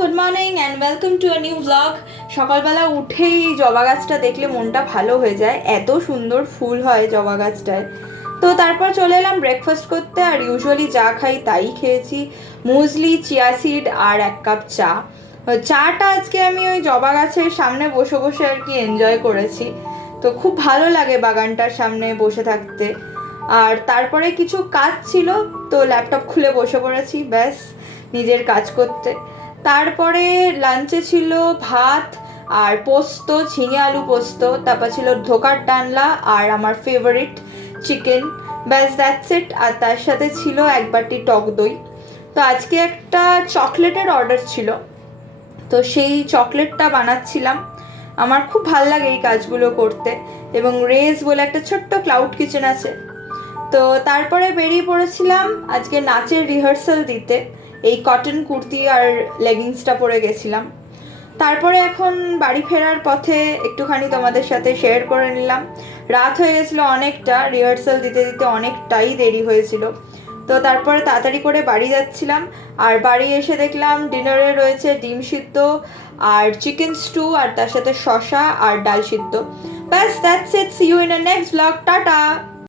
Good morning and welcome to a new blog. সকালবেলা উঠেই জবা গাছটা দেখলে মনটা ভালো হয়ে যায়, এত সুন্দর ফুল হয় জবা গাছটায়। তো তারপর চলে এলাম ব্রেকফাস্ট করতে, আর ইউজুয়ালি যা খাই তাই খেয়েছি, মুসলি, চিয়া সিড আর 1 কাপ চা। চাটা আজকে আমি ওই জবা গাছের সামনে বসে বসে আর কি এনজয় করেছি। তো খুব ভালো লাগে বাগানটার সামনে বসে থাকতে। আর তারপরে কিছু কাজ ছিল, তো ল্যাপটপ খুলে বসে পড়েছি ব্যাস নিজের কাজ করতে। তারপরে লাঞ্চে ছিল ভাত আর পোস্ত, ঝিঙে আলু পোস্ত, তারপর ছিল ধোকার ডালনা আর আমার ফেভারিট চিকেন। ব্যাস দ্যাটস ইট। আর তার সাথে ছিল 1 বাটি টক দই। তো আজকে একটা চকলেটের অর্ডার ছিল, তো সেই চকলেটটা বানাচ্ছিলাম। আমার খুব ভাল লাগে এই কাজগুলো করতে। এবং রেজ বলে একটা ছোট্ট ক্লাউড কিচেন আছে। তো তারপরে বেরিয়ে পড়েছিলাম আজকে নাচের রিহার্সাল দিতে। এই কটন কুর্তি আর লেগিংসটা পরে গেছিলাম। তারপরে এখন বাড়ি ফেরার পথে একটুখানি তোমাদের সাথে শেয়ার করে নিলাম। রাত হয়ে গেছিলো অনেকটা, রিহার্সাল দিতে দিতে অনেকটাই দেরি হয়েছিল। তো তারপরে তাড়াতাড়ি করে বাড়ি যাচ্ছিলাম, আর বাড়ি এসে দেখলাম ডিনারে রয়েছে ডিম সিদ্ধ আর চিকেন স্টু, আর তার সাথে শসা আর ডাল সিদ্ধ। ব্যাস that's it. See you in a next blog. Tata.